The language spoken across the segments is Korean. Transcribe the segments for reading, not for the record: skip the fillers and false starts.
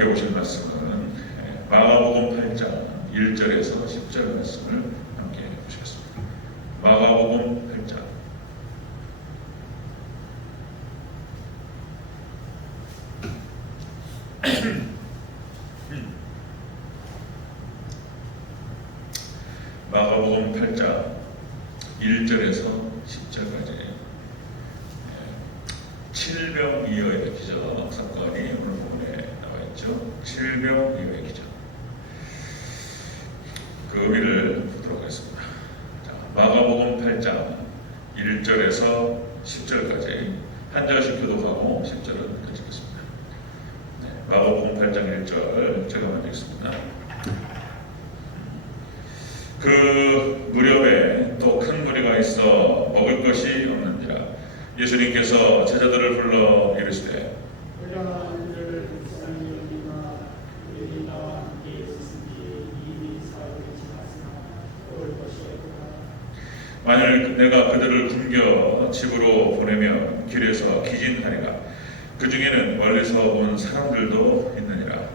함께 보실 말씀은 마가복음 8장 1절에서 10절 말씀을 함께 보시겠습니다. 마가복음 8장 마가복음 8장 1절에서 10절까지 칠병이어의 기적 사건이 오늘 본문에 나와 있죠. 칠병이어의 기적. 그 의미를 보도록 하겠습니다. 자, 마가복음 8장 1절에서 10절까지 한 절씩 교독하고 10절은 끝이겠습니다. 마가복음 8장 1절 제가 먼저 읽습니다. 그 무렵에 또 큰 무리가 있어 먹을 것이 없는지라 예수님께서 제자들을 불러 이르시되 만일 내가 그들을 굶겨 집으로 보내면 길에서 기진하리라. 그 중에는 멀리서 온 사람들도 있느니라.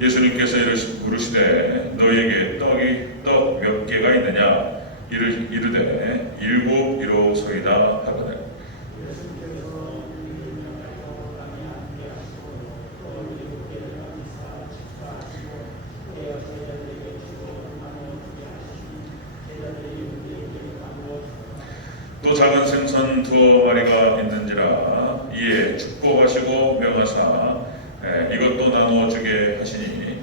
예수님께서 물으시되 너희에게 떡 몇 개가 있느냐 이르되 7이로소이다 하거든. 또 작은 생선 2마리가 있는지라. 이에 축복하시고 명하사 이것도 나누어 주게 하시니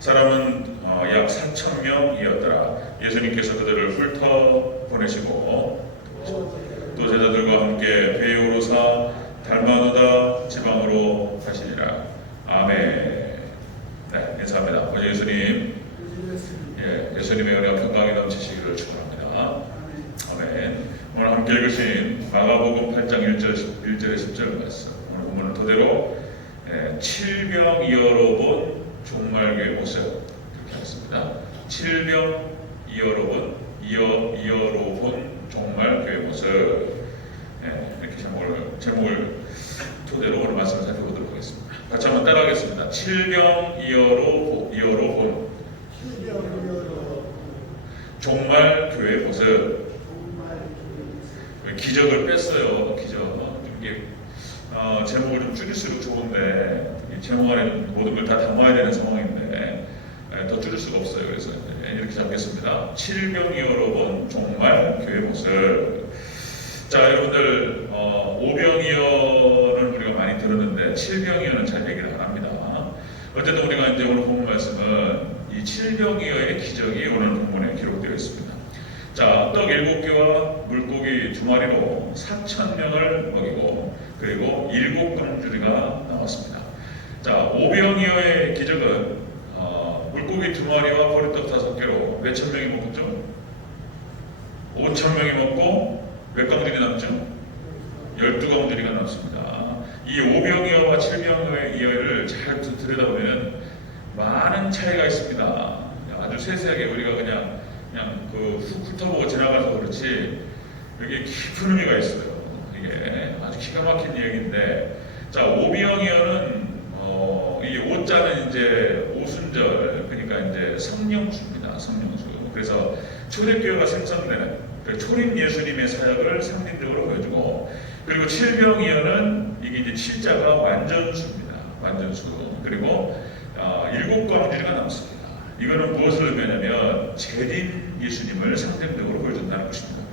사람은 약 4,000명이었더라. 예수님께서 그들을 훑어 보내시고 또 제자들과 함께 배에 오르사 달마누다 지방으로 가시니라. 아멘. 네, 인사합니다. 아버지 예수님, 예수님의 은혜와 평강이 넘치시기를 축원합니다. 아멘. 오늘 함께 읽으신 마가복음 8장 1절에 10절 말씀, 오늘 본문은 토대로 칠병이어로 본 종말교회 모습 이렇게 하겠습니다. 칠병이어로 본 종말교회 모습, 이렇게 제목을 토대로 오늘 말씀을 살펴보도록 하겠습니다. 같이 한번 따라하겠습니다. 칠병이어로 본 종말교회 모습. 기적을 뺐어요. 기적. 이게 제목을 좀 줄일수록 좋은데 제목 안에 모든 걸 다 담아야 되는 상황인데 더 줄일 수가 없어요. 그래서 이렇게 잡겠습니다. 칠병이어로 본 종말교회 모습. 자, 여러분들 오병이어는 우리가 많이 들었는데 칠병이어는 잘 얘기를 안 합니다. 어쨌든 우리가 이제 오늘 본 말씀은 이 칠병이어의 기적이 오늘 본문에 기록되어 있습니다. 자, 떡 7개와 물고기 2마리로 4,000명을 먹이고 그리고 7광주리가 나왔습니다. 자, 오병이어의 기적은 물고기 2마리와 보리떡 5개로 몇천 명이 먹었죠? 5,000명이 먹고 몇 광주리 남죠? 12광주리가 남습니다. 이 오병이어와 칠병이어를 잘 들여다보면 많은 차이가 있습니다. 아주 세세하게 우리가 그냥 훅 훑어보고 지나가서 그렇지 여기에 깊은 의미가 있어요. 이게 아주 기가 막힌 이야기인데, 자, 오병이어는 이 오자는 이제 오순절, 그러니까 이제 성령수입니다. 성령수. 그래서 초대교회가 생성되는 초림 예수님의 사역을 상징적으로 보여주고, 그리고 칠병이어는 이게 이제 칠자가 완전수입니다. 완전수. 그리고 7광주리가 남습니다. 이거는 무엇을 의미하냐면 재림 예수님을 상징적으로 보여준다는 것입니다.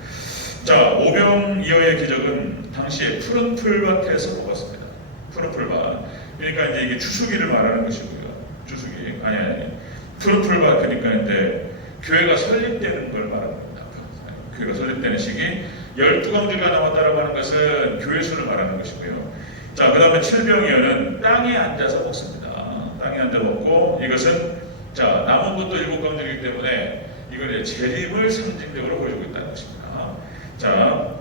자, 오병이어의 기적은 당시에 푸른 풀밭에서 먹었습니다. 푸른 풀밭. 그러니까 이제 이게 추수기를 말하는 것이고요. 추수기. 아니. 푸른 풀밭. 그러니까 이제 교회가 설립되는 걸 말합니다. 교회가 설립되는 시기. 12광주리가 나왔다라고 하는 것은 교회 수를 말하는 것이고요. 자, 그 다음에 칠병이어는 땅에 앉아서 먹습니다. 땅에 앉아 먹고, 이것은 자, 남은 것도 7광주리이기 때문에 이걸 재림을 상징적으로 보여주고 있다는 것입니다. 자,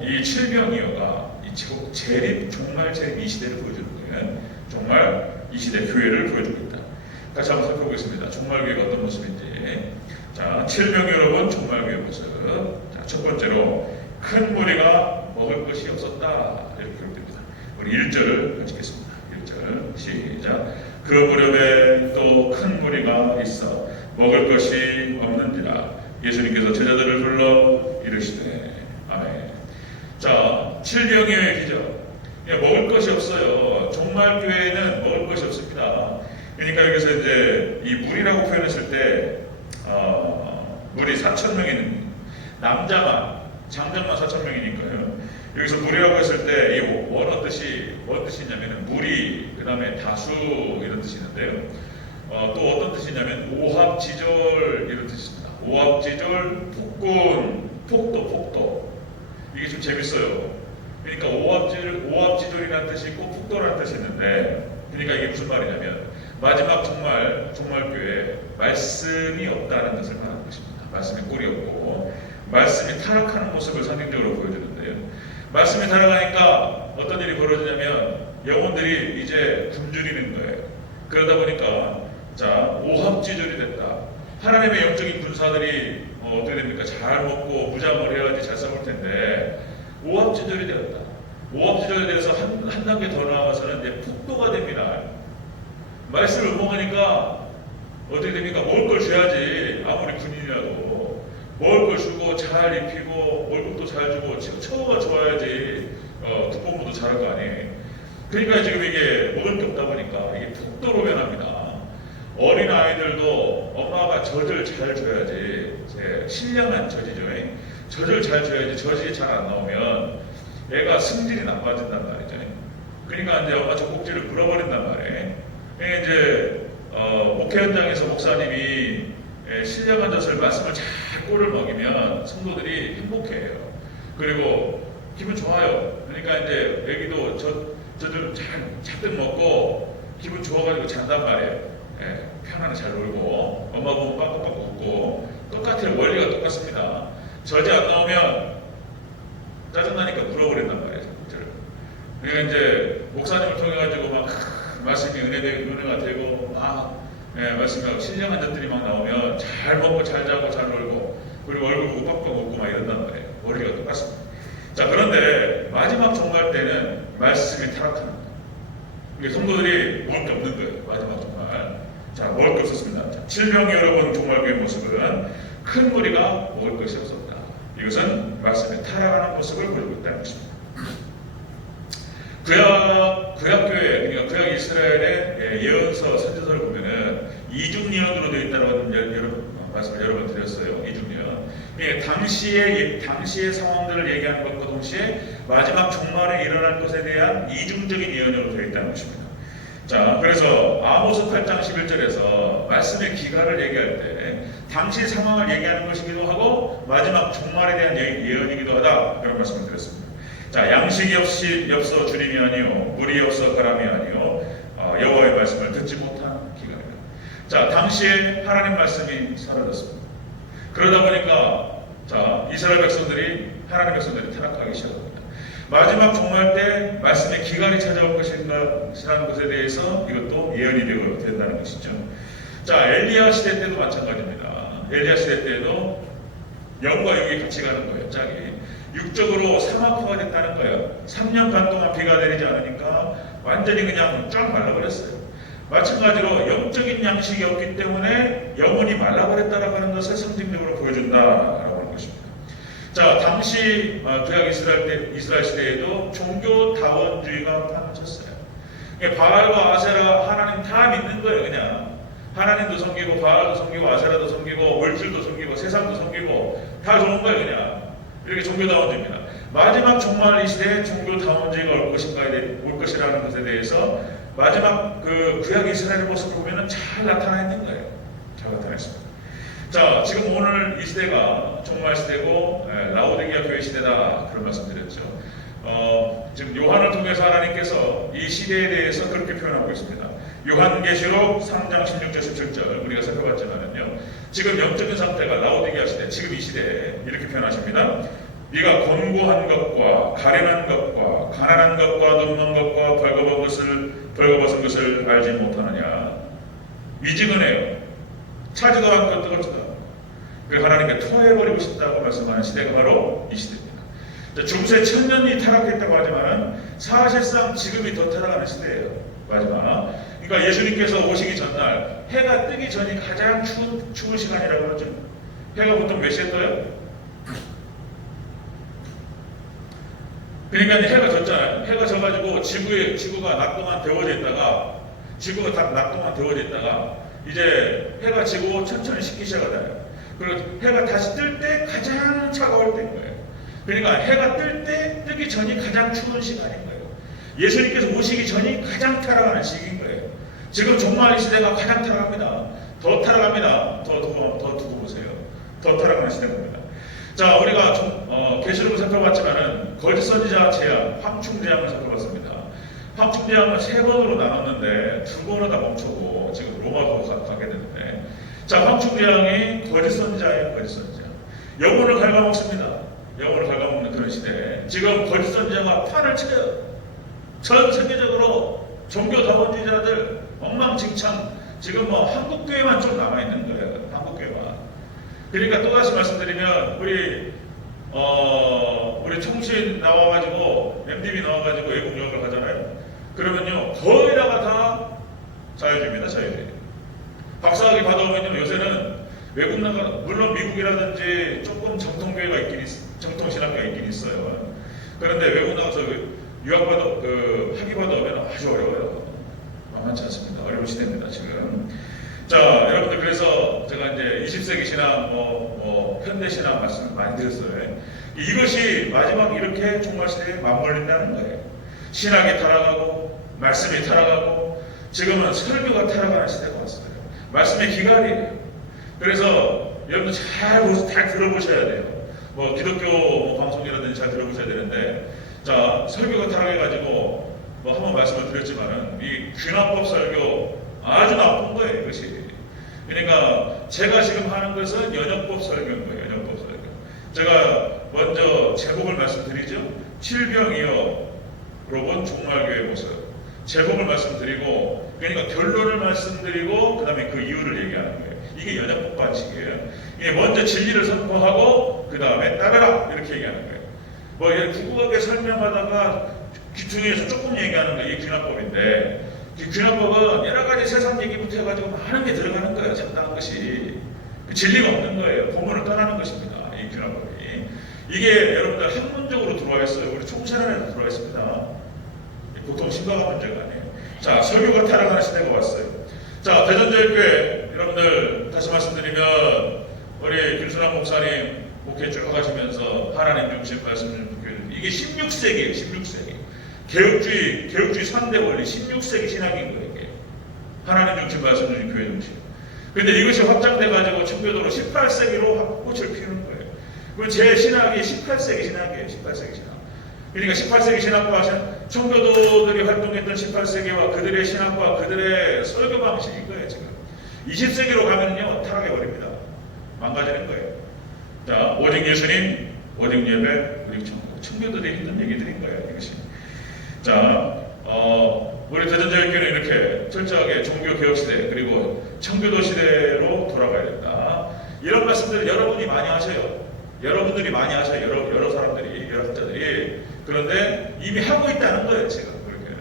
이 칠병이어가 이 재림, 종말 재림 이 시대를 보여주는 거예요. 정말 이 시대 교회를 보여주고 있다. 같이 한번 살펴보겠습니다. 종말 교회가 어떤 모습인지. 7병 여러분 종말기의 모습. 자, 첫 번째로 큰 무리가 먹을 것이 없었다 이렇게 기록됩니다. 우리 1절 같이 읽겠습니다. 1절 시작. 그 무렵에 또 큰 무리가 있어 먹을 것이 없는지라 예수님께서 제자들을 불러 이르시되 아멘. 자, 7병의 기적. 먹을 것이 없어요. 종말교회에는 먹을 것이 없습니다. 그러니까 여기서 이제 이 무리라고 표현했을 때 무리 4,000명이 남자만 장자만 4,000명이니까요. 여기서 무리라고 했을 때 이 원어 뜻이 뭔 뜻이냐면 무리, 그 다음에 다수 이런 뜻이 있는데요. 또 어떤 뜻이냐면 오합지졸 이런 뜻입니다. 오합지졸, 폭군, 폭도 이게 좀 재밌어요. 그러니까 오합지졸이라는 뜻이 있고 폭도라는 뜻이 있는데, 그러니까 이게 무슨 말이냐면 마지막 종말교회에 말씀이 없다는 것을 말하는 것입니다. 말씀이 꼴이 없고 말씀이 타락하는 모습을 상징적으로 보여주는데요. 말씀이 타락하니까 어떤 일이 벌어지냐면 영혼들이 이제 굶주리는 거예요. 그러다 보니까 자, 오합지졸이 됐다. 하나님의 영적인 군사들이 어떻게 됩니까? 잘 먹고 무장을 해야지 잘 싸울 텐데 오합지졸이 되었다. 오합지졸에 대해서 한 단계 더 나아가서는 이제 폭도가 됩니다. 말씀을 음모하니까 어떻게 됩니까? 먹을 걸 줘야지. 아무리 군인이라도 먹을 걸 주고 잘 입히고 월급도 잘 주고 지금 처우가 좋아야지 특공부도 잘할 거 아니에요. 그러니까 지금 이게 먹을 게 없다 보니까 이게 폭도로 변합니다. 어린 아이들도 엄마가 젖을 잘 줘야지, 신령한 젖이죠. 젖을 잘 줘야지. 젖이 잘 안 나오면 애가 승질이 나빠진단 말이죠. 그러니까 이제 엄마 젖꼭지를 물어버린단 말이에요. 그러니까 이제 목회 현장에서 목사님이 신령한 젖을 말씀을 잘 꼴을 먹이면 성도들이 행복해요. 그리고 기분 좋아요. 그러니까 이제 애기도 젖을 잔뜩 먹고 기분 좋아가지고 잔단 말이에요. 편안하게 잘 놀고 엄마 보고 빠꾸빠꾸 웃고 똑같아요. 원리가 똑같습니다. 젖이 안 나오면 짜증나니까 물어버린단 말이에요. 그러니까 이제 목사님을 통해 가지고 막 말씀이 은혜가 되고 막 말씀이 신령한 젖들이 막 나오면 잘 먹고 잘 자고 잘 놀고 그리고 얼굴 보고 빠꾸빠꾸 웃고 막 이런단 말이에요. 원리가 똑같습니다. 자, 그런데 마지막 종말 때는 말씀이 타락합니다. 이게 성도들이 먹을 게 없는 거예요. 마지막 종말. 자, 먹을 게 없었습니다. 자, 7병 여러분 종말교의 모습은 큰 무리가 먹을 것이 없었다. 이것은 말씀이 타락하는 모습을 보이고 있다는 것입니다. 구약교회, 그러니까 구약 이스라엘의 예언서, 선지서를 보면은 이중예언으로 되어 있다는 말씀을 여러 번 드렸어요. 이중예언. 당시의 상황들을 얘기하는 것과 동시에 마지막 종말에 일어날 것에 대한 이중적인 예언으로 되어 있다는 것입니다. 자, 그래서 아모스 8장 11절에서 말씀의 기간을 얘기할 때 당시 상황을 얘기하는 것이기도 하고 마지막 종말에 대한 예언이기도 하다, 그런 말씀을 드렸습니다. 자, 양식이 없어 주림이 아니요 물이 없어 가람이 아니요 여호와의 말씀을 듣지 못한 기간이다. 자, 당시에 하나님 말씀이 사라졌습니다. 그러다 보니까 자, 이스라엘 백성들이 하나님 백성들이 타락하기 시작합니다. 마지막 종말 때 말씀의 기간이 찾아올 것인가라는 것에 대해서 이것도 예언이 되고 된다는 것이죠. 자, 엘리야 시대 때도 마찬가지입니다. 엘리야 시대 때도 영과 육이 같이 가는 거예요. 짝이 육적으로 사막화가 됐다는 거예요. 3년 반 동안 비가 내리지 않으니까 완전히 그냥 쫙 말라버렸어요. 마찬가지로 영적인 양식이 없기 때문에 영혼이 말라버렸다라고 하는 것을 상징적으로 보여준다라고 하는 것입니다. 자, 당시 구약 이스라엘 시대에도 종교다원주의가 판쳤어요. 바알과 아세라 하나님 다 믿는 거예요. 그냥 하나님도 섬기고 바알도 섬기고 아세라도 섬기고 물질도 섬기고 세상도 섬기고 다 좋은 거예요. 그냥 이렇게 종교다원주의입니다. 마지막 종말 이 시대에 종교다원주의가 올 것이라는 것에 대해서 마지막 그 구약 이스라엘의 모습을 보면은 잘 나타나 있는 거예요. 잘 나타나 있습니다. 자, 지금 오늘 이 시대가 종말 시대고 라오디게아 교회 시대다, 그런 말씀드렸죠. 지금 요한을 통해서 하나님께서 이 시대에 대해서 그렇게 표현하고 있습니다. 요한계시록 3장 16절 17절 우리가 살펴봤지만은요, 지금 영적인 상태가 라오디게아 시대, 지금 이 시대에 이렇게 표현하십니다. 네가 권고한 것과 가련한 것과 가난한 것과 눈먼 것과 벌거벗은 것을 알지 못하느냐. 미지근해요. 차지도 않고 뜨겁지도 않고. 그 하나님께 토해버리고 싶다고 말씀하는 시대가 바로 이 시대입니다. 중세 천년이 타락했다고 하지만 사실상 지금이 더 타락하는 시대예요. 마지막. 그러니까 예수님께서 오시기 전날 해가 뜨기 전이 가장 추운 시간이라고 하죠. 해가 보통 몇 시에 떠요? 그러니까 해가 졌잖아요. 해가 져가지고 지구가 낮 동안 데워져 있다가 지구가 낮 동안 데워져 있다가 이제 해가 지고 천천히 식기 시작하잖아요. 그리고 해가 다시 뜰 때 가장 차가울 때인 거예요. 그러니까 해가 뜨기 전이 가장 추운 시간인 거예요. 예수님께서 오시기 전이 가장 타락하는 시기인 거예요. 지금 종말 시대가 가장 타락합니다. 더 타락합니다. 더 두고 보세요. 더 타락하는 시대가 됩니다. 자, 우리가 계시록을 살펴봤지만은 거짓 선지자 재앙, 황충 재앙을 살펴봤습니다. 황충 재앙을 3번으로 나눴는데 2번은 다 멈추고 지금 로마로 가게 되는데, 자, 황충 재앙이 거짓 선지자예요. 거짓 선지자. 영혼을 갉아먹습니다. 영혼을 갉아먹는 그런 시대에 지금 거짓 선지자가 판을 쳐요. 전 세계적으로 종교 다원주의자들 엉망진창. 지금 뭐 한국교회만 좀 남아있는 거예요. 한국교회만. 그러니까 또다시 말씀드리면 우리 총신 나와가지고 MDB 나와가지고 외국 유학을 가잖아요. 그러면요 거의 다가 자유주의입니다. 자유주의. 박사학위 받아오면요 요새는 외국 나가, 물론 미국이라든지 조금 정통교회가 정통신학교가 있긴 있어요. 그런데 외국 나가서 학위 받아오면 아주 어려워요. 만만치 않습니다. 어려운 시대입니다 지금. 자, 여러분들, 그래서 제가 이제 20세기 신학, 현대 신학 말씀을 많이 드렸어요. 이것이 마지막 이렇게 종말 시대에 맞물린다는 거예요. 신학이 타락하고 말씀이 타락하고 지금은 설교가 타락하는 시대가 왔어요. 말씀의 기간이에요. 그래서 여러분들 잘 들어보셔야 돼요. 기독교 방송이라든지 잘 들어보셔야 되는데, 자, 설교가 타락해가지고 한번 말씀을 드렸지만은 이 귀납법 설교 아주 나쁜 거예요, 이것이. 그러니까 제가 지금 하는 것은 연역법 설교인 거예요, 연역법 설교. 제가 먼저 제목을 말씀드리죠. 칠병이여 본 종말교의 모습. 제목을 말씀드리고, 그러니까 결론을 말씀드리고 그 다음에 그 이유를 얘기하는 거예요. 이게 연역법 반칙이에요. 이게 먼저 진리를 선포하고 그 다음에 따르라 이렇게 얘기하는 거예요. 구구하게 설명하다가 중에서 조금 얘기하는 게 이 귀납법인데, 귀납법은 여러 가지 세상 얘기부터 해가지고 많은 게 들어가는 거예요. 잡다한 것이. 진리가 없는 거예요. 본문을 떠나는 것입니다. 이 귀납법이. 이게 여러분들 학문적으로 들어와 있어요. 우리 총신안에도 들어와 있습니다. 보통 심각한 문제가 아니에요. 자, 설교가 타락하는 시대가 왔어요. 자, 대전제일교회 여러분들 다시 말씀드리면 우리 김순환 목사님 목회 쭉 하시면서 하나님 중심 말씀 좀 이게 16세기예요. 16세기. 개혁주의 3대 원리 16세기 신학인 거예요. 이게. 하나님 중심 말씀 중심 교회 중심. 근데 이것이 확장돼가지고 청교도로 18세기로 꽃을 피우는 거예요. 그리고 제 신학이 18세기 신학이에요. 18세기 신학. 그러니까 18세기 신학과 청교도들이 활동했던 18세기와 그들의 신학과 그들의 설교 방식인 거예요. 지금 20세기로 가면요 타락해버립니다. 망가지는 거예요. 자, 오직 예수님, 오직 예배, 오직 청교도들이 했던 얘기들인 거예요. 이것이. 자, 우리 대전제일교회는 이렇게 철저하게 종교개혁 시대 그리고 청교도 시대로 돌아가야 된다. 이런 말씀들을 여러분이 많이 하셔요. 여러분들이 많이 하셔요. 여러 사람들이, 여러 학자들이. 그런데 이미 하고 있다는 거예요. 제가 그렇게.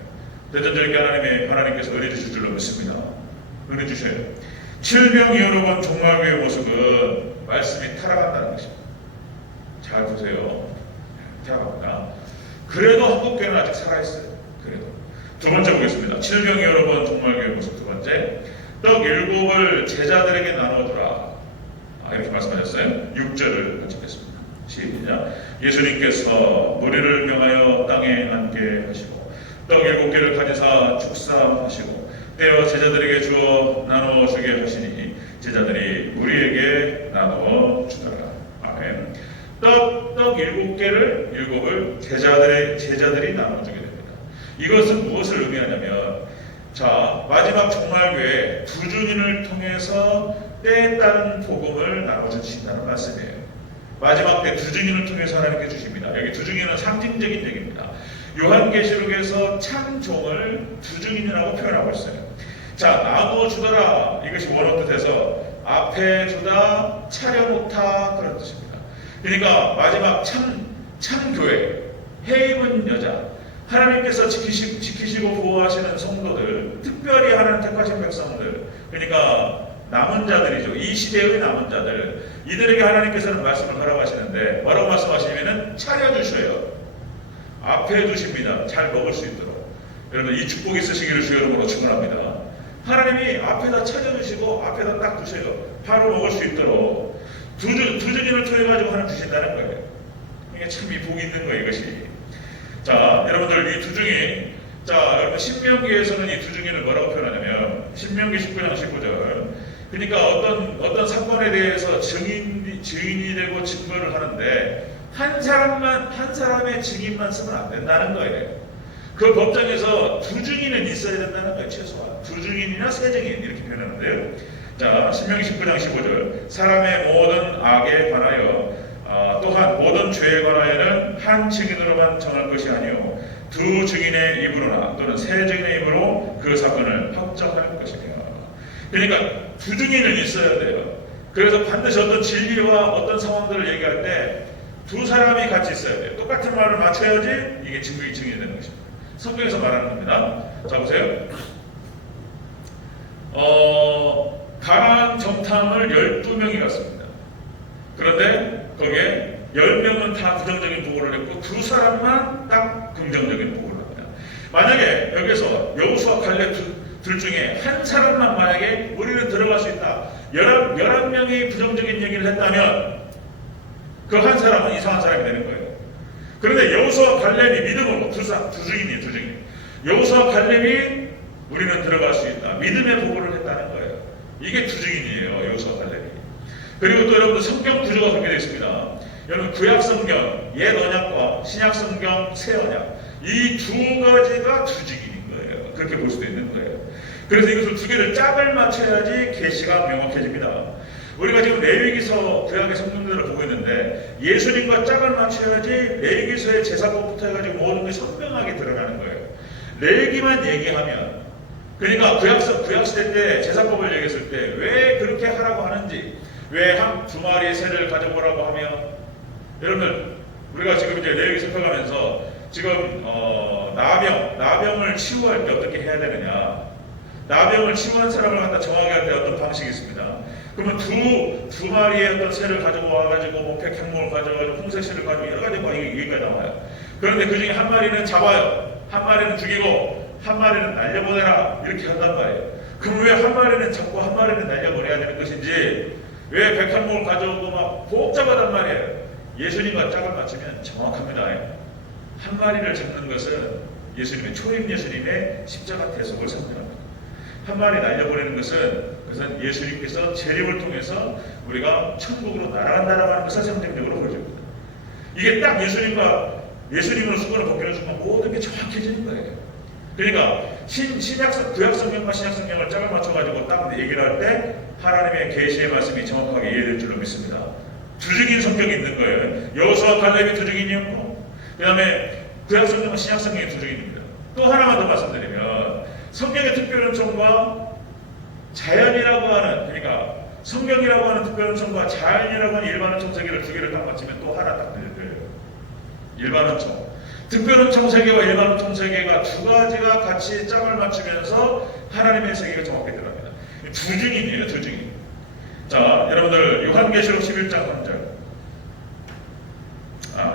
대전제일교회 하나님께서 은혜 주실 줄로 믿습니다. 은혜 주셔요. 칠병 이어로 본 종말교회의 모습은 말씀이 타락한다는 것입니다. 잘 보세요. 타락합니다. 그래도 한국교회는 아직 살아있어요. 그래도. 두 번째 보겠습니다. 칠병이 여러 번 종말교회 모습. 두 번째, 떡 7을 제자들에게 나누어두라. 이렇게 말씀하셨어요. 6절을 같이 읽겠습니다. 시작. 예수님께서 무리를 명하여 땅에 앉게 하시고 떡 7개를 가지사 축사하시고 떼어 제자들에게 주어 나누어 주게 하시니 제자들이 무리에게 나누어 주더라. 아멘. 떡 7개를 7을 제자들이 나눠주게 됩니다. 이것은 무엇을 의미하냐면, 자, 마지막 종말교회 두 증인을 통해서 때에 따른 복음을 나눠주신다는 말씀이에요. 마지막 때 두 증인을 통해서 하나님께 주십니다. 여기 두 증인은 상징적인 얘기입니다. 요한계시록에서 참 종을 두 증인이라고 표현하고 있어요. 자, 나누어 주더라. 이것이 원어 뜻에서 앞에 두다, 차려놓다 그런 뜻입니다. 그러니까 마지막 참 교회, 해 입은 여자, 하나님께서 지키시고 보호하시는 성도들, 특별히 하나님 택하신 백성들, 그러니까 남은 자들이죠. 이 시대의 남은 자들, 이들에게 하나님께서는 말씀을 허락하시는데 뭐라고 말씀하시냐면은 차려주셔요. 앞에 두십니다. 잘 먹을 수 있도록. 여러분 이 축복 있으시기를 주의 이름으로 축원합니다. 하나님이 앞에다 차려주시고 앞에다 딱 두셔요. 바로 먹을 수 있도록 두준이를 통해 가지고 하나님 주신다는 거예요. 이게 참 이 복이 있는 거예요, 이것이. 자, 여러분들 이 두중이, 자, 여러분 신명기에서는 이 두중이를 뭐라고 표현하냐면 신명기 19장 19절. 그러니까 어떤 사건에 대해서 증인이 되고 증거를 하는데 한 사람의 증인만 쓰면 안 된다는 거예요. 그 법정에서 두 증인은 있어야 된다는 거예요, 최소한. 두 증인이나 세 증인 이렇게 표현하는데요. 자, 신명기 19장 15절. 사람의 모든 악에 관하여 또한 모든 죄에 관하여는 한 증인으로만 정할 것이 아니요 두 증인의 입으로나 또는 세 증인의 입으로 그 사건을 확정할 것이며. 그러니까 두 증인은 있어야 돼요. 그래서 반드시 어떤 진리와 어떤 상황들을 얘기할 때 두 사람이 같이 있어야 돼요. 똑같은 말을 맞춰야지 이게 증인이 되는 것입니다. 성경에서 말하는 겁니다. 자, 보세요. 가나안 정탐을 12명이 갔습니다. 그런데 거기에 10명은 다 부정적인 보고를 했고 두 사람만 딱 긍정적인 보고를 합니다. 만약에 여기서 여호수아 갈렙 둘 중에 한 사람만 만약에 우리는 들어갈 수 있다. 11명이 부정적인 얘기를 했다면 그 한 사람은 이상한 사람이 되는 거예요. 그런데 여호수아 갈렙이 믿음으로 두 증인이에요. 여호수아 갈렙이 우리는 들어갈 수 있다. 믿음의 보고를 했다는 거예요. 이게 두 증인이에요. 여호수아 갈렙이. 그리고 또 여러분들 성경 구조가 그렇게 되어 있습니다. 여러분 구약 성경 옛 언약과 신약 성경 새 언약 이 두 가지가 두 증인인 거예요. 그렇게 볼 수도 있는 거예요. 그래서 이것을 두 개를 짝을 맞춰야지 계시가 명확해집니다. 우리가 지금 레위기서 구약의 성경들을 보고 있는데 예수님과 짝을 맞춰야지 레위기서의 제사법부터 해가지고 모든 것이 선명하게 드러나는 거예요. 레위기만 얘기하면 그러니까 구약 시대 때 제사법을 얘기했을 때 왜 그렇게 하라고 하는지 왜 한 두 마리의 새를 가져오라고 하며 여러분들 우리가 지금 이제 레위기 살펴가면서 지금 나병을 치유할 때 어떻게 해야 되느냐 나병을 치유한 사람을 갖다 정하게 할 때 어떤 방식이 있습니다. 그러면 두 마리의 어떤 새를 가지고 와가지고 뭐 백향목을 가져가지고 홍색새를 가지고 여러 가지 뭐 얘기가 나와요. 그런데 그 중에 한 마리는 잡아요. 한 마리는 죽이고 한 마리는 날려보내라 이렇게 한단 말이에요. 그럼 왜 한 마리는 잡고 한 마리는 날려보내야 되는 것인지 왜 백향목을 가져오고 막 복잡하단 말이에요. 예수님과 짝을 맞추면 정확합니다. 한 마리를 잡는 것은 예수님의 초림 예수님의 십자가 대속을 상징합니다. 한 마리 날려보내는 것은 그것은 예수님께서 재림을 통해서 우리가 천국으로 날아간다라고 하는 것을 상징적으로 보여줍니다. 이게 딱 예수님으로 수건을 벗기는 순간 모든 게 정확해지는 거예요. 그러니까 구약 성경과 신약 성경을 짝을 맞춰가지고 딱 얘기를 할 때 하나님의 계시의 말씀이 정확하게 이해될 줄로 믿습니다. 두 증인 성격이 있는 거예요. 여호수아 갈렙이 두 증인이었고 그 다음에 구약 성경과 신약 성경이 두 증인입니다. 또 하나만 더 말씀드리면 성경의 특별음성과 자연이라고 하는 그러니까 성경이라고 하는 특별음성과 자연이라고 하는 일반음성 세계를 두 개를 딱 맞추면 또 하나 딱 들려요. 일반음성 특별음성 세계와 일반음성 세계가 두 가지가 같이 짝을 맞추면서 하나님의 세계가 정확히 들어갑니다. 두 증인이에요. 두 증인. 자, 여러분들 요한계시록 11장 3절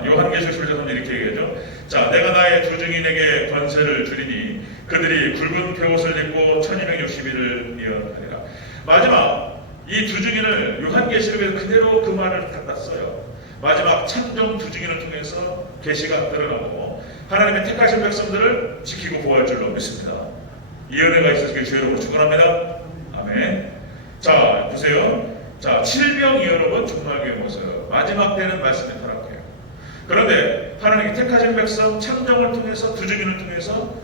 요한계시록 11장 3절 이렇게 얘기하죠. 자, 내가 나의 두 증인에게 권세를 주리니 그들이 굵은 베옷을 입고 1260일을 예언하리라. 마지막 이 두 증인을 요한계시록에서 그대로 그 말을 갖다 써요. 마지막 참정 두 증인을 통해서 계시가 드러나고 하나님의 택하신 백성들을 지키고 보호할 줄로 믿습니다. 이 은혜가 있으시길 주의 이름으로 축원합니다. 아멘. 자, 보세요. 자, 칠병이여로군 종말교회 모습. 마지막 때는 말씀이 타락해요. 그런데 하나님이 택하신 백성 참정을 통해서 두 증인을 통해서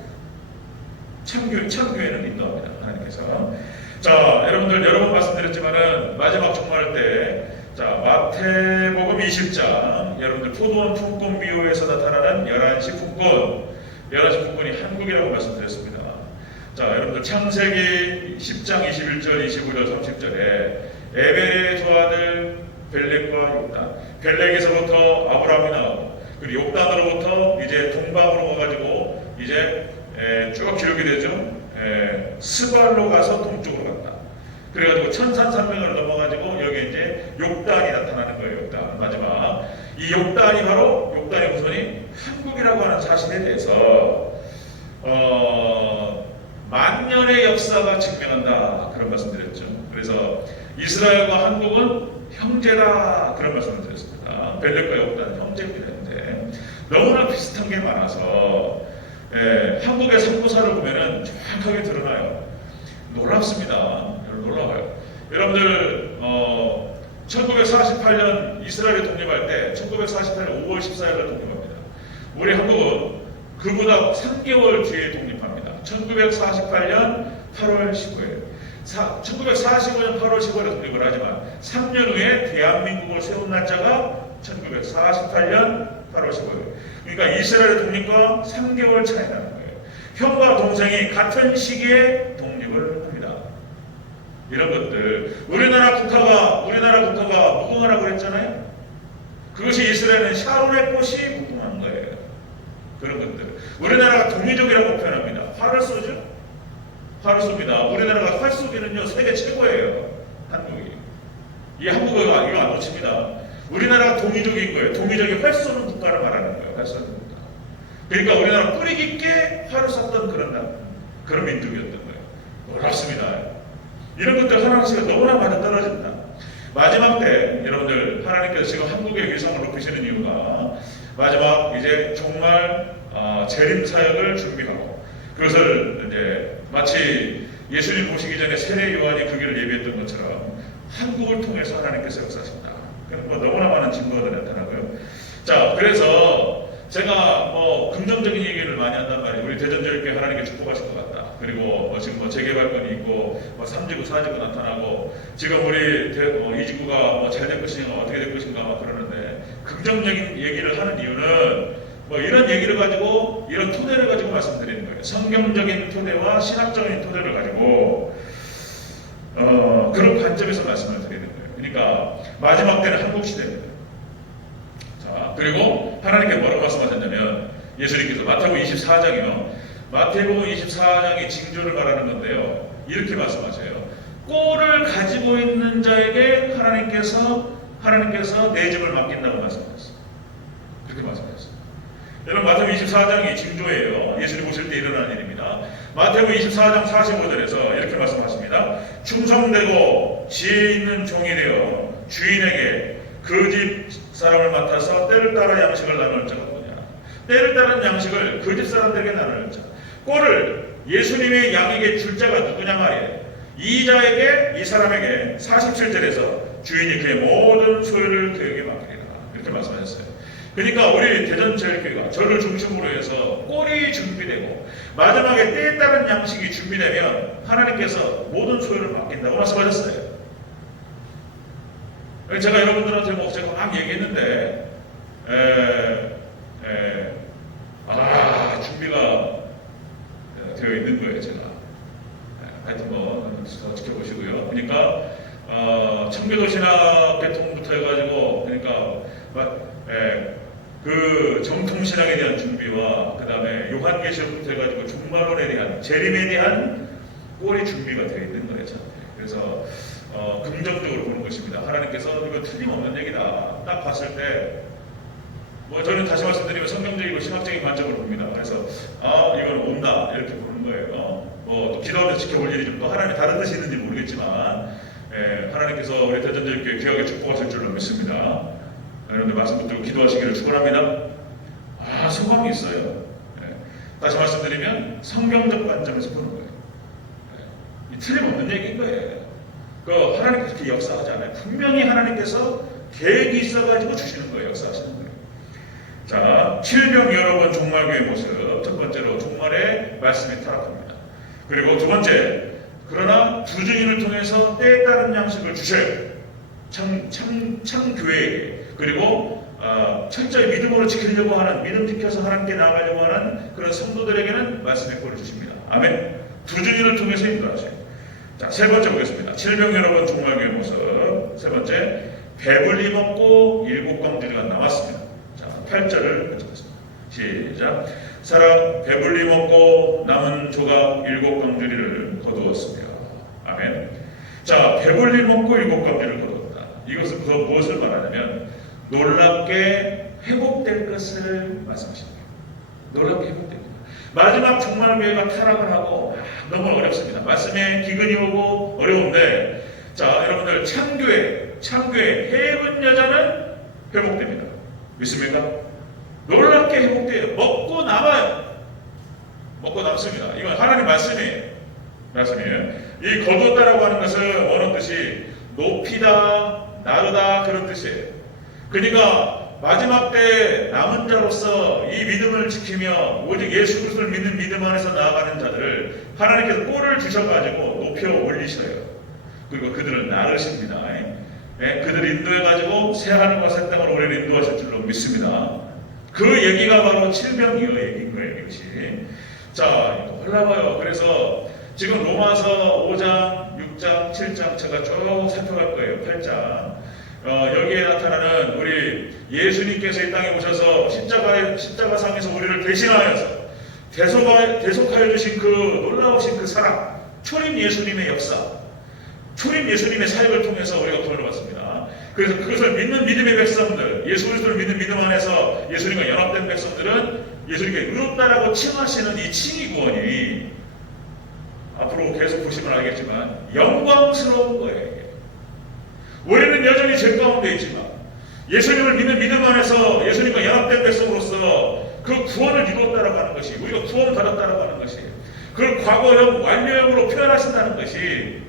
참교회는 인도합니다. 하나님께서. 자, 여러분들 여러 번 말씀드렸지만은 마지막 종말 때 자, 마태복음 20장 여러분들 포도원 품꾼 비유에서 나타나는 11시 품꾼 11시 품꾼이 한국이라고 말씀드렸습니다. 자, 여러분들 창세기 10장 21절 25절 30절에 에벨의 두 아들 벨렉과 욕단, 벨렉에서부터 아브라함이 나오고, 그리고 욕단으로부터 이제 동방으로 가가지고 이제 쭉 기록이 되죠. 스발로 가서 동쪽으로 갔다. 그래가지고 천산산맥을 넘어가지고 여기 이제 욕단이 나타나는 거예요. 욕단 마지막 이 욕단이 바로 욕단의 후손이 한국이라고 하는 사실에 대해서 만년의 역사가 증명한다 그런 말씀드렸죠. 그래서 이스라엘과 한국은 형제다 그런 말씀을 드렸습니다. 벨렉과 욕단은 형제입니다. 현재 너무나 비슷한 게 많아서 한국의 삼국사를 보면은 정확하게 드러나요. 놀랍습니다. 놀라워요. 여러분들 1948년 이스라엘이 독립할 때 1948년 5월 14일에 독립합니다. 우리 한국은 그보다 3개월 뒤에 독립합니다. 1948년 8월 15일 1945년 8월 15일에 독립을 하지만 3년 후에 대한민국을 세운 날짜가 1948년 8월 15일. 그러니까 이스라엘의 독립과 3개월 차이 나는 거예요. 형과 동생이 같은 시기에 독립을 합니다. 이런 것들. 우리나라 국가가 무궁화라고 그랬잖아요. 그것이 이스라엘은 샤론의 꽃이 무궁한 거예요. 그런 것들. 우리나라가 동의적이라고 표현합니다. 활을 쏘죠? 활을 쏩니다. 우리나라가 활 쏘기는요 세계 최고예요. 한국이. 이 한국어 이거 안 놓칩니다. 우리나라가 동의적인 거예요. 동의적인 활 쏘는 국가를 말하는 거예요. 활 쏘는 국가. 그러니까 우리나라 뿌리 깊게 활을 쐈던 그런 민족이었던 거예요. 놀랍습니다. 이런 것들 하나씩 너무나 많이 떨어진다. 마지막 때 여러분들 하나님께서 지금 한국의 위상을 높이시는 이유가 마지막 이제 정말 재림 사역을 준비하고 그것을 이제 마치 예수님 오시기 전에 세례 요한이 그 길을 예비했던 것처럼 한국을 통해서 하나님께서 역사하신다. 뭐 너무나 많은 증거가 나타나고요. 자, 그래서 제가 긍정적인 얘기를 많이 한단 말이에요. 우리 대전교회 하나님께 축복하실 것 같다. 그리고 지금 재개발건이 있고 3지구, 4지구 나타나고 지금 우리 2지구가 잘 될 것인가 어떻게 될 것인가 막 그러는데 긍정적인 얘기를 하는 이유는 이런 얘기를 가지고 이런 토대를 가지고 말씀드리는 거예요. 성경적인 토대와 신학적인 토대를 가지고 그런 관점에서 말씀을 드리는 거예요. 그러니까 마지막 때는 한국 시대입니다. 자, 그리고 하나님께 뭐라고 말씀하셨냐면 예수님께서 마태복음 24장이요. 마태복음 24장이 징조를 말하는 건데요. 이렇게 말씀하세요. 꼴을 가지고 있는 자에게 하나님께서 내 집을 맡긴다고 말씀하셨어요. 그렇게 말씀하셨어요. 여러분 마태복음 24장이 징조예요. 예수님 오실 때 일어나는 일입니다. 마태복음 24장 45절에서 이렇게 말씀하십니다. 충성되고 지혜 있는 종이 되어 주인에게 그 집 사람을 맡아서 때를 따라 양식을 나눌 자가 누구냐. 때를 따른 양식을 그 집 사람들에게 나눌 자. 꼴을 예수님의 양에게 줄 자가 누구냐 말이에요. 이 사람에게 47절에서 주인이 그의 모든 소유를 그에게 맡기리라. 이렇게 말씀하셨어요. 그러니까 우리 대전제일교회가 저를 중심으로 해서 꼴이 준비되고 마지막에 때에 따른 양식이 준비되면 하나님께서 모든 소유를 맡긴다고 말씀하셨어요. 제가 여러분들한테 제가 막 얘기했는데 준비가 되어 있는 거예요. 제가 하여튼 지켜보시고요. 그러니까 청교도 신학 계통부터 해가지고 그러니까 그 정통신학에 대한 준비와 그 다음에 요한계시록부터 해가지고 종말론에 대한 재림에 대한 꼴이 준비가 되어 있는 거예요. 그래서 긍정적으로 보는 것입니다. 하나님께서 이거 틀림없는 얘기다. 딱 봤을 때 저는 다시 말씀드리면 성경적이고 신학적인 관점으로 봅니다. 그래서 이건 온다 이렇게 보는 거예요. 또 기도하면서 지켜볼 일이 좀 또 하나님이 다른 뜻이 있는지 모르겠지만 하나님께서 우리 대전제일교회 귀하게 축복하실 줄로 믿습니다. 여러분들 말씀 붙들고 기도하시기를 축원합니다. 소망이 있어요. 다시 말씀드리면 성경적 관점에서 보는 거예요. 틀림없는 얘기인 거예요. 하나님께서 그렇게 역사하지 않아요. 분명히 하나님께서 계획이 있어가지고 주시는 거예요. 역사하시는 거예요. 자, 칠병 여러분 종말교의 모습. 첫 번째로 종말의 말씀이 타락합니다. 그리고 두 번째, 그러나 부주의를 통해서 때에 따른 양식을 주셔요. 참 교회에게. 그리고 철저히 믿음으로 지키려고 하는, 믿음 지켜서 하나님께 나아가려고 하는 그런 성도들에게는 말씀의 꼴을 주십니다. 아멘. 부주의를 통해서 인도하세요. 자, 세 번째 보겠습니다. 칠병여러분 종말교회 모습. 세 번째, 배불리 먹고 일곱 광주리가 남았습니다. 자, 8절을 펼쳐보겠습니다. 시작. 사람 배불리 먹고 남은 조각 일곱 광주리를 거두었으며. 아멘. 자, 배불리 먹고 일곱 광주리를 거두었다. 이것은 무엇을 말하냐면 놀랍게 회복될 것을 말씀하십니다. 놀랍게 회복됩니다. 마지막 종말교회가 타락을 하고 너무 어렵습니다. 말씀에 기근이 오고 어려운데, 자, 여러분들 참교회 해븐 여자는 회복됩니다. 믿습니까? 놀랍게 회복돼요. 먹고 남아요. 먹고 남습니다. 이건 하나님 말씀이에요. 이 거두었다라고 하는 것은 어느 뜻이 높이다, 나르다 그런 뜻이에요. 그러니까 마지막 때 남은 자로서 이 믿음을 지키며 오직 예수 그리스도를 믿는 믿음 안에서 나아가는 자들을 하나님께서 꼴을 주셔가지고 높여 올리셔요. 그리고 그들을 나르십니다. 네, 그들을 인도해가지고 새하늘과 새 땅으로 우리를 인도하실 줄로 믿습니다. 그 얘기가 바로 칠병이어 얘기인 거예요. 이것이. 자, 올라가요. 그래서 지금 로마서 5장, 6장, 7장 제가 쭉 살펴갈 거예요. 8장. 여기에 나타나는 우리 예수님께서 이 땅에 오셔서 십자가상에서 우리를 대신하여서 대속하여 주신 그 놀라우신 그 사랑, 초림 예수님의 역사, 초림 예수님의 사역을 통해서 우리가 구원을 받습니다. 그래서 그것을 믿는 믿음의 백성들, 예수 그리스도를 믿는 믿음 안에서 예수님과 연합된 백성들은 예수님께 의롭다라고 칭하시는 이 칭의 구원이 앞으로 계속 보시면 알겠지만 영광스러운 거예요. 우리는 여전히 죄 가운데 있지만 예수님을 믿는 믿음 안에서 예수님과 연합된 백성으로서 그 구원을 이루었다라고 하는 것이, 우리가 구원을 받았다라고 하는 것이, 그걸 과거형 완료형으로 표현하신다는 것이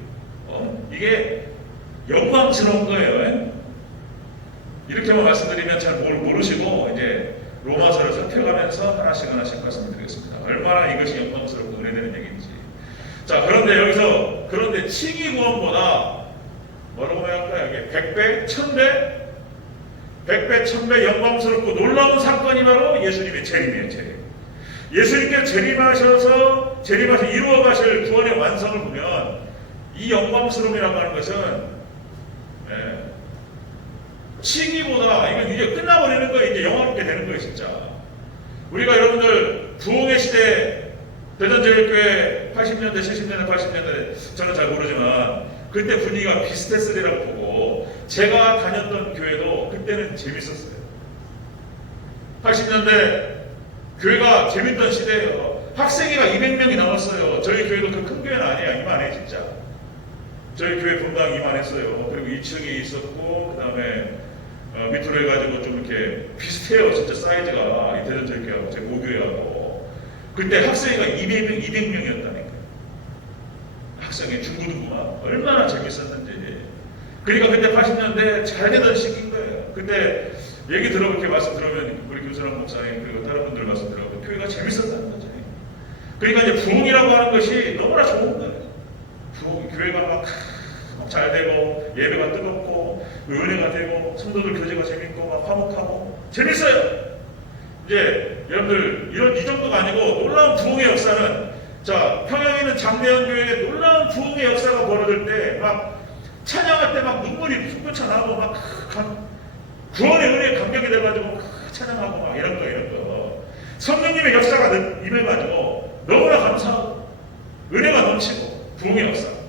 이게 영광스러운 거예요. 이렇게만 말씀드리면 잘 모르시고 이제 로마서를 살펴가면서 하나씩 말씀을 드리겠습니다. 얼마나 이것이 영광스럽고 은혜되는 얘기인지. 자, 그런데 칭의 구원보다 뭐라고 할까요? 이게 100배, 1000배, 100배, 1000배 영광스럽고 놀라운 사건이 바로 예수님의 재림이에요. 예수님께 재림하셔서 이루어 가실 구원의 완성을 보면 이 영광스러움이라고 하는 것은 칭의보다 이건 이제 끝나버리는 거예요. 이제 영원롭게 되는 거예요, 진짜. 우리가 여러분들 부흥의 시대 대전제일교회 80년대, 70년대, 80년대 저는 잘 모르지만 그때 분위기가 비슷했으리라고 보고, 제가 다녔던 교회도 그때는 재밌었어요. 80년대 교회가 재밌던 시대예요. 학생회가 200명이 남았어요. 저희 교회도 그 큰 교회는 아니에요. 이만해 진짜. 저희 교회 분당 이만했어요. 그리고 2층이 있었고 그 다음에 밑으로 해가지고 좀 이렇게 비슷해요. 진짜 사이즈가 이 대전제일교회하고 제 모교회하고. 그때 학생회가 200명이었다니까요. 학생회 중고등부가 얼마나 재밌었는지. 그러니까 그때 80년대 잘 되던 시기인 거예요. 그때 얘기 이렇게 말씀 들으면 우리 교수랑 목사님 그리고 다른 분들 말씀 들어보면 교회가 재밌었다는 거죠. 그러니까 이제 부흥이라고 하는 것이 너무나 좋은 거예요. 교회가 막 잘 되고 예배가 뜨겁고 은혜가 되고 성도들 교제가 재밌고 막 화목하고 재밌어요. 이제 여러분들 이 정도가 아니고 놀라운 부흥의 역사는, 자, 평양에 있는 장대현 교회에 놀라운 부흥의 역사가 벌어질 때 막 찬양할 때 막 눈물이 솟구쳐 나고 막 구원의 은혜에 감격이 돼가지고 찬양하고 막 이런 거 성령님의 역사가 임해가지고 너무나 감사하고 은혜가 넘치고 부흥의 역사.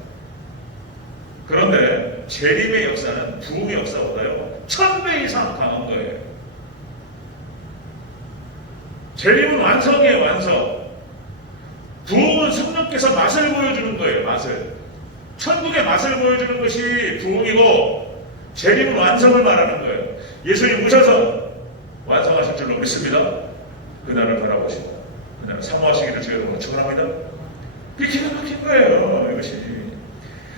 그런데 재림의 역사는 부흥의 역사보다요 1000배 이상 강한 거예요. 재림은 완성이에요. 완성. 부흥은 성령께서 맛을 보여주는 거예요. 맛을. 천국의 맛을 보여주는 것이 부흥이고, 재림은 완성을 말하는 거예요. 예수님 오셔서 완성하실 줄로 믿습니다. 그날을 바라보시고 그날을 사모하시기를 주여서 축원합니다. 그게 기가 막힌 거예요. 이것이.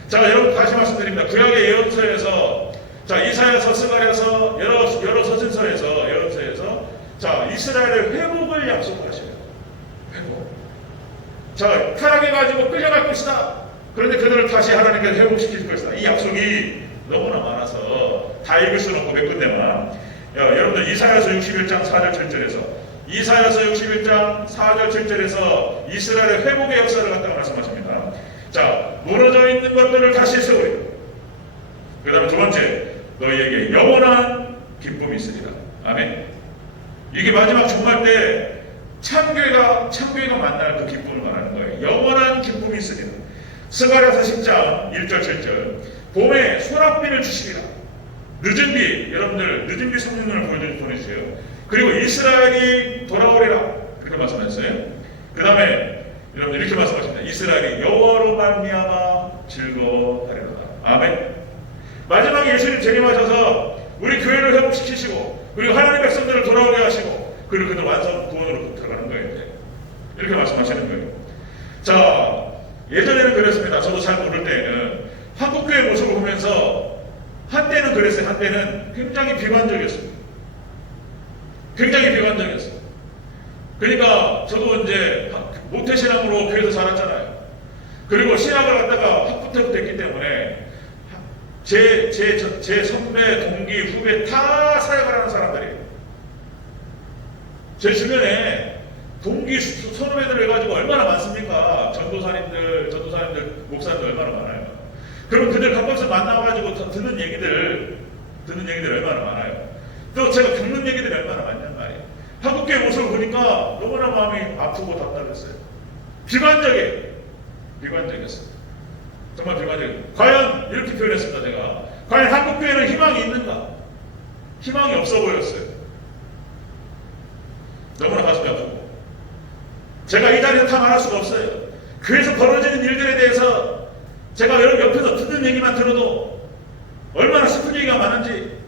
자, 여러분 다시 말씀드립니다. 구약의 예언서에서, 자, 이사야서, 스가랴서, 여러 서신서에서, 예언서에서, 자, 이스라엘의 회복을 약속하셔요. 회복. 자, 타락해가지고 끌려갈 것이다. 그런데 그들을 다시 하나님께서 회복시킬 것이다. 이 약속이 너무나 많아서 다 읽을 수는 없고 몇 군데만. 여러분들 이사야서 61장 4절 7절에서, 이사야서 61장 4절 7절에서 이스라엘의 회복의 역사를 갖다가 말씀하십니다. 자, 무너져 있는 것들을 다시 세우리라. 그 다음에 두 번째, 너희에게 영원한 기쁨이 있으리라. 아멘. 이게 마지막 종말 때 참교회가 만날 그 기쁨을 말하는 거예요. 영원한 기쁨이 있으리라. 스가랴서 10장 1절 7절 봄에 소낙비를 주시리라. 늦은 비, 여러분들 늦은 비 성령을 보내주세요. 그리고 이스라엘이 돌아오리라. 그렇게 말씀하셨어요. 그 다음에 여러분들 이렇게 말씀하십니다. 이스라엘이 여호와로 말미암아 즐거워하리라. 아멘. 마지막에 예수님 재림하셔서 우리 교회를 회복시키시고 그리고 하나님의 백성들을 돌아오게 하시고 그리고 그들 완성 구원으로 들어가는 거예요. 이렇게 말씀하시는 거예요. 자, 예전에는 그랬습니다. 저도 잘 모를 때에는 한국교회 모습을 보면서 한때는 그랬어요. 한때는 굉장히 비관적이었어요. 굉장히 비관적이었어요. 그러니까 저도 이제 모태신앙으로 교회에서 자랐잖아요. 그리고 신학을 갖다가 학부터부터 했기 때문에 제 선배, 동기, 후배 다 사역을 하는 사람들이에요. 제 주변에 동기 선후배들 해가지고 얼마나 많습니까? 전도사님들, 목사님들 얼마나 많아요. 그럼 그들 가끔씩 만나가지고 듣는 얘기들 얼마나 많아요. 또 제가 겪는 얘기들이 얼마나 많냔 말이에요. 한국교회 모습을 보니까 너무나 마음이 아프고 답답했어요. 비관적이었어요. 정말 비관적이에요. 과연 이렇게 표현했습니다. 제가 과연 한국교회는 희망이 있는가? 희망이 없어 보였어요. 너무나 가슴이 아프고 제가 이 자리에서 다 말할 수가 없어요. 교회에서 벌어지는 일들에 대해서 제가 여러분 옆에서 듣는 얘기만 들어도 얼마나 슬픈 얘기가 많은지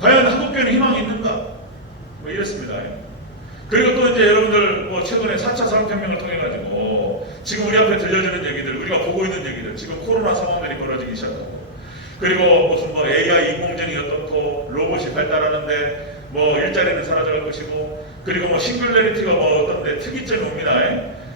과연 한국교회는 희망이 있는가? 뭐 이랬습니다. 그리고 또 이제 여러분들 뭐 최근에 4차 산업혁명을 통해 가지고 지금 우리 앞에 들려주는 얘기들, 우리가 보고 있는 얘기들, 지금 코로나 상황들이 벌어지기 시작하고 그리고 무슨 뭐 AI 인공지능이 어떻고 로봇이 발달하는데 뭐 일자리는 사라져갈 것이고 그리고 뭐 싱귤레리티가 뭐 어떤데 특이점이 옵니다.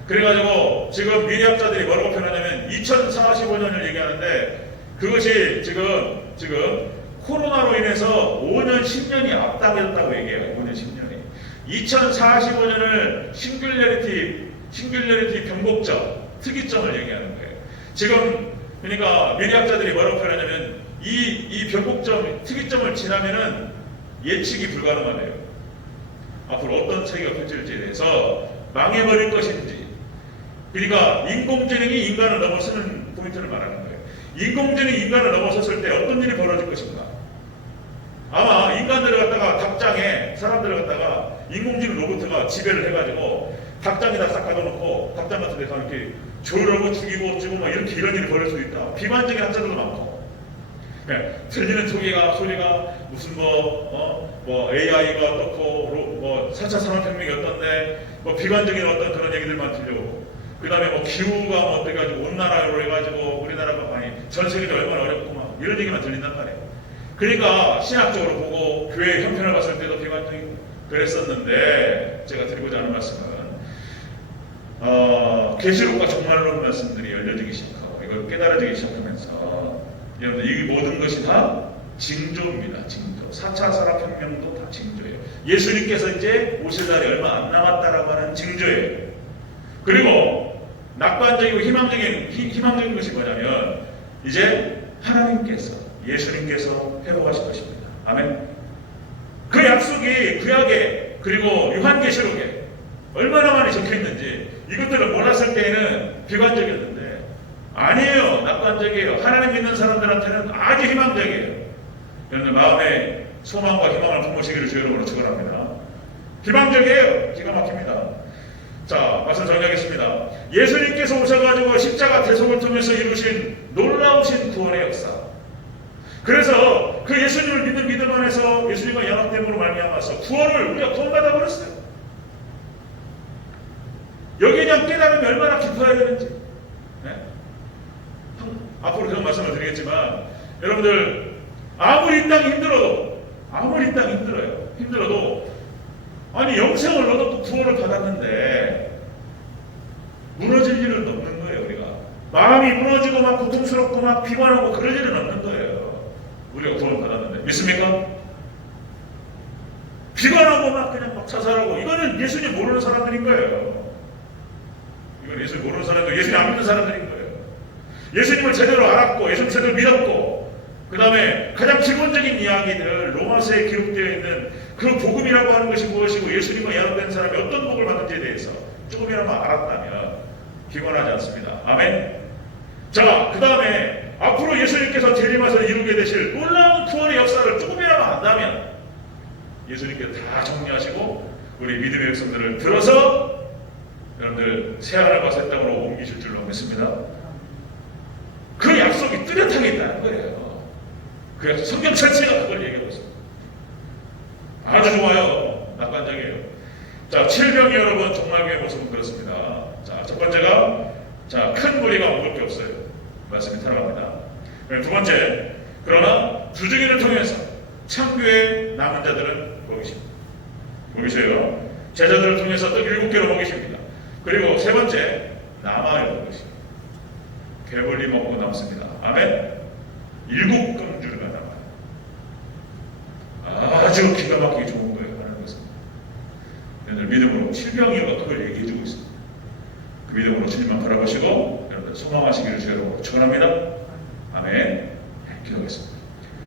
그래가지고 지금 미래학자들이 뭐라고 표현하냐면 2045년을 얘기하는데 그것이 지금 코로나로 인해서 5년, 10년이 앞당겨졌다고 얘기해요. 5년, 10년이. 2045년을 싱귤레리티 변곡점, 특이점을 얘기하는 거예요. 지금 그러니까 미래학자들이 뭐라고 표현하냐면 이 변곡점, 특이점을 지나면은 예측이 불가능하네요. 앞으로 어떤 세계가 펼쳐질지에 대해서 망해버릴 것인지. 그러니까 인공지능이 인간을 넘어서는 포인트를 말하는 거예요. 인공지능이 인간을 넘어섰을 때 어떤 일이 벌어질 것인가? 아마 인간들을 갖다가 닭장에 사람들을 갖다가 인공지능 로봇가 지배를 해가지고 닭장에다 싹 가둬놓고 닭장 같은 데서 이렇게 조르고 죽이고 어쩌고 막 이런 일이 벌어질 수도 있다. 비관적인 학자들도 많고. 네, 들리는 소리가 무슨 뭐 AI가 어떻고 뭐 4차 산업혁명이 어떤데 뭐 비관적인 어떤 그런 얘기들만 들려오고 그 다음에 뭐 기후가 뭐 어떻게 가지고 온난화로 해가지고 우리나라가 많이 전 세계적으로 얼마나 어렵고 막 이런 얘기만 들린단 말이에요. 그러니까 신학적으로 보고 교회의 형편을 봤을 때도 비관적이고 그랬었는데 제가 드리고자 하는 말씀은 계시록과 종말론 말씀들이 열려지기 시작하고 이걸 깨달아지기 시작하면서 여러분들 이 모든 것이 다 징조입니다. 징조. 4차 산업혁명도 다 징조예요. 예수님께서 이제 오실 날이 얼마 안 남았다라고 하는 징조예요. 그리고 낙관적이고 희망적인 것이 뭐냐면 이제 하나님께서 예수님께서 회복하실 것입니다. 아멘. 그 약속이 구약에 그리고 요한계시록에 얼마나 많이 적혀있는지 이것들을 몰랐을 때에는 비관적이었는데 아니에요. 낙관적이에요. 하나님 믿는 사람들한테는 아주 희망적이에요. 여러분들 마음에 소망과 희망을 품으시기를 주의 이름으로 축원합니다. 희망적이에요. 기가 막힙니다. 자, 말씀 정리하겠습니다. 예수님께서 오셔가지고 십자가 대속을 통해서 이루신 놀라우신 구원의 역사. 그래서 그 예수님을 믿는 믿음 안에서 예수님과 연합됨으로 말미암아서 우리가 구원받아 버렸어요. 여기에 대한 깨달음이 얼마나 깊어야 되는지. 네? 앞으로 그런 말씀을 드리겠지만 여러분들 아무리 이 땅이 힘들어도 아니 영생을 얻었고 구원을 받았는데 무너질 일은 없는 거예요. 우리가 마음이 무너지고 막 고통스럽고 막 비관하고 그럴 일은 없는 거예요. 우리가 구원을 받았는데 믿습니까? 비관하고 막 그냥 막 자살하고 이거는 예수님 모르는 사람들인 거예요. 이건 예수님 모르는 사람들, 예수님 안 믿는 사람들인 거예요. 예수님을 제대로 알았고 예수님 제대로 믿었고 그 다음에 가장 기본적인 이야기들 로마서에 기록되어 있는 그 복음이라고 하는 것이 무엇이고 예수님과 연합된 사람이 어떤 복을 받는지에 대해서 조금이나마 알았다면 기권하지 않습니다. 아멘. 자, 그 다음에 앞으로 예수님께서 재림하셔서 이루게 되실 놀라운 구원의 역사를 조금이나마 안다면 예수님께서 다 정리하시고 우리 믿음의 백성들을 들어서 여러분들 새하늘과 새 땅으로 옮기실 줄로 믿습니다. 그 약속이 뚜렷하게 있다는 거예요. 그래서 성경 전체가 그걸 얘기하고 있습니다. 아주 좋아요. 낙관적이에요. 자, 칠병이 여러분 종말의 모습은 그렇습니다. 자, 첫 번째가 큰 무리가 먹을 게 없어요. 말씀이 타락합니다. 두 번째, 그러나 주중인을 통해서 창교에 남은 자들은 먹이십니다. 먹이세요. 제자들을 통해서 또 7개로 먹이십니다. 그리고 세 번째, 남아요 먹이십니다. 배불리 먹고 남습니다. 아멘. 7금주가 남아요. 아주 기가 막히게 좋은 거예요. 하는 것은 여러분들 믿음으로 칠병이어가 그걸 얘기해주고 있습니다. 그 믿음으로 주님만 바라보시고 여러분들 소망하시기를 주여 축원합니다. 아멘. 기도하겠습니다.